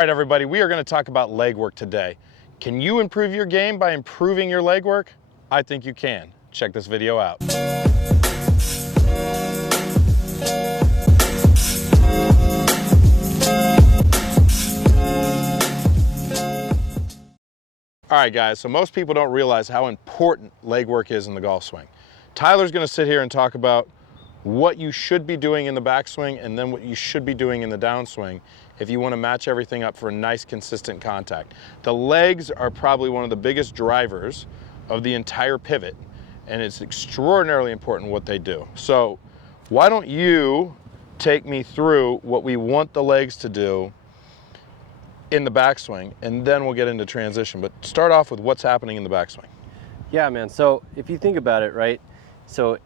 All right, everybody, we are going to talk about leg work today. Can you improve your game by improving your leg work? I think you can. Check this video out. All right, guys, so most people don't realize how important leg work is in the golf swing. Tyler's going to sit here and talk about what you should be doing in the backswing and then what you should be doing in the downswing if you want to match everything up for a nice, consistent contact. The legs are probably one of the biggest drivers of the entire pivot, and it's extraordinarily important what they do. So why don't you take me through what we want the legs to do in the backswing, and then we'll get into transition. But start off with what's happening in the backswing. Yeah, man. So if you think about it, right? So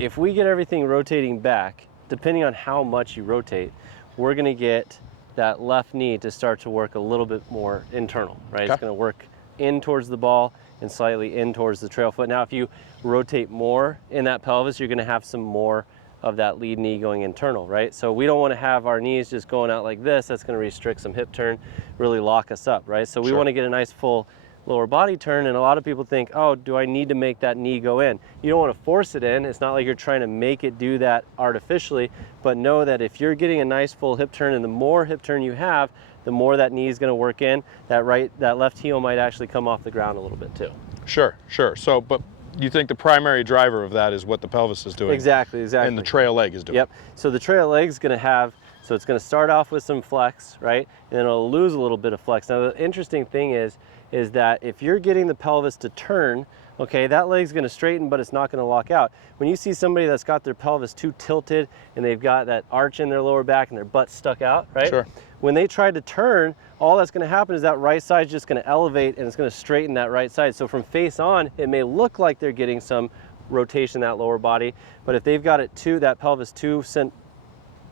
if we get everything rotating back, depending on how much you rotate, we're going to get that left knee to start to work a little bit more internal, right? Okay. It's going to work in towards the ball and slightly in towards the trail foot. Now, if you rotate more in that pelvis, you're going to have some more of that lead knee going internal, right? So we don't want to have our knees just going out like this. That's going to restrict some hip turn, really lock us up, right? So we want to get a nice full lower body turn, and a lot of people think, oh, do I need to make that knee go in? You don't want to force it in. It's not like you're trying to make it do that artificially, but know that if you're getting a nice full hip turn, and the more hip turn you have, the more that knee is going to work in. That left heel might actually come off the ground a little bit too. Sure. So, but you think the primary driver of that is what the pelvis is doing? Exactly. And the trail leg is doing. Yep. So the trail leg is going to have, so it's going to start off with some flex, right? And then it'll lose a little bit of flex. Now, the interesting thing is that if you're getting the pelvis to turn, okay, that leg's going to straighten, but it's not going to lock out. When you see somebody that's got their pelvis too tilted and they've got that arch in their lower back and their butt stuck out, right? Sure. When they try to turn, all that's going to happen is that right side's just going to elevate and it's going to straighten that right side. So from face on, it may look like they're getting some rotation in that lower body, but if they've got it that pelvis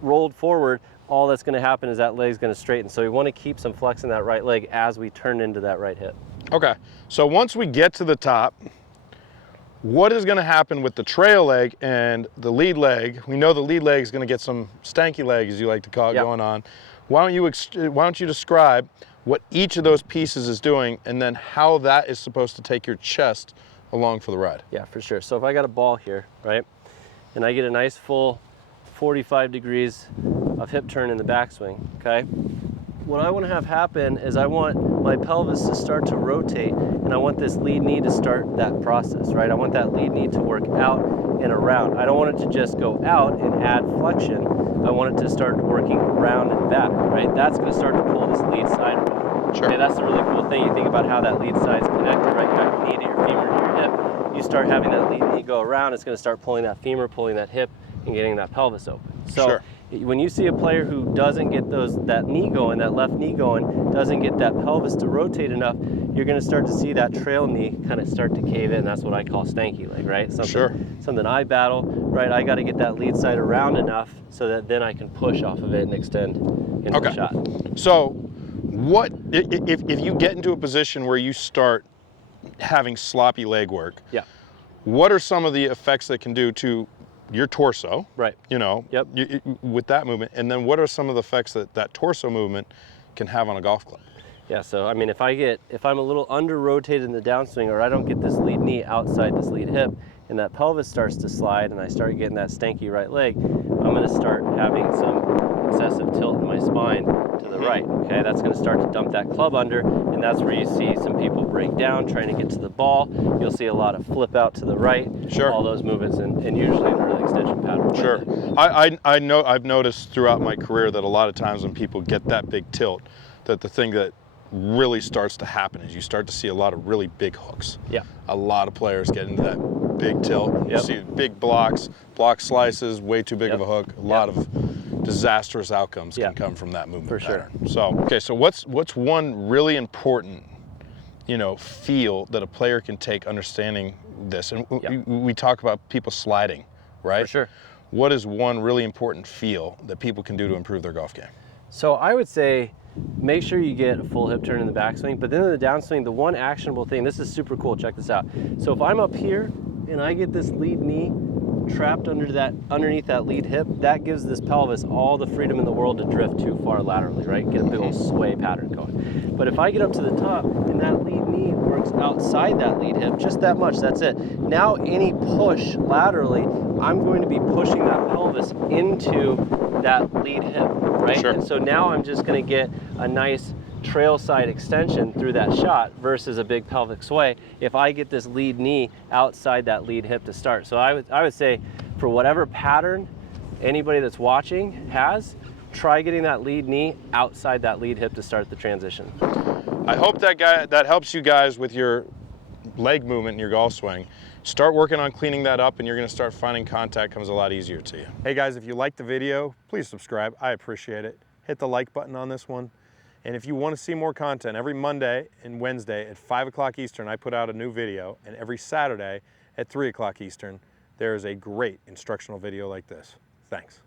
rolled forward, all that's going to happen is that leg's going to straighten. So we want to keep some flex in that right leg as we turn into that right hip. Okay, so once we get to the top, what is going to happen with the trail leg and the lead leg? We know the lead leg is going to get some stanky leg, as you like to call it, going on. Why don't you describe what each of those pieces is doing, and then how that is supposed to take your chest along for the ride? Yeah, for sure. So if I got a ball here, right, and I get a nice full 45 degrees of hip turn in the backswing, okay? What I want to have happen is I want my pelvis to start to rotate, and I want this lead knee to start that process, right? I want that lead knee to work out and around. I don't want it to just go out and add flexion. I want it to start working around and back, right? That's going to start to pull this lead side over. Sure. Okay, that's the really cool thing. You think about how that lead side is connected, right? You got your knee to your femur to your hip. You start having that lead knee go around, it's going to start pulling that femur, pulling that hip, and getting that pelvis open. So when you see a player who doesn't get that knee going, that left knee going, doesn't get that pelvis to rotate enough, you're going to start to see that trail knee kind of start to cave in. That's what I call stanky leg, right? Something I battle, right? I got to get that lead side around enough so that then I can push off of it and extend into the shot. So what if you get into a position where you start having sloppy leg work? Yeah. What are some of the effects that can do to your torso, right? You know, with that movement, and then what are some of the effects that torso movement can have on a golf club? Yeah, so I mean, if I'm a little under rotated in the downswing, or I don't get this lead knee outside this lead hip, and that pelvis starts to slide, and I start getting that stanky right leg, I'm going to start having some excessive tilt in my spine to the right. Okay, that's going to start to dump that club under, and that's where you see some people break down trying to get to the ball. You'll see a lot of flip out to the right. Sure. All those movements, and usually in early extension pattern. Sure. I know I've noticed throughout my career that a lot of times when people get that big tilt, that the thing that really starts to happen is you start to see a lot of really big hooks. Yeah. A lot of players get into that big tilt. You see big block slices, way too big of a hook. A lot of disastrous outcomes can come from that movement pattern. So what's one really important, feel that a player can take understanding this? And we talk about people sliding, right? For sure. What is one really important feel that people can do to improve their golf game? So I would say make sure you get a full hip turn in the backswing, but then in the downswing, the one actionable thing, this is super cool, check this out. So if I'm up here and I get this lead knee trapped underneath that lead hip, that gives this pelvis all the freedom in the world to drift too far laterally, right? Get a big old sway pattern going. But if I get up to the top and that lead knee works outside that lead hip, just that much, that's it. Now any push laterally, I'm going to be pushing that pelvis into that lead hip, right? Sure. And so now I'm just going to get a nice trail side extension through that shot versus a big pelvic sway if I get this lead knee outside that lead hip to start. So I would say for whatever pattern anybody that's watching has, try getting that lead knee outside that lead hip to start the transition. I hope that helps you guys with your leg movement in your golf swing. Start working on cleaning that up and you're going to start finding contact comes a lot easier to you. Hey guys, if you liked the video, please subscribe. I appreciate it. Hit the like button on this one. And if you want to see more content, every Monday and Wednesday at 5 o'clock Eastern, I put out a new video. And every Saturday at 3 o'clock Eastern, there is a great instructional video like this. Thanks.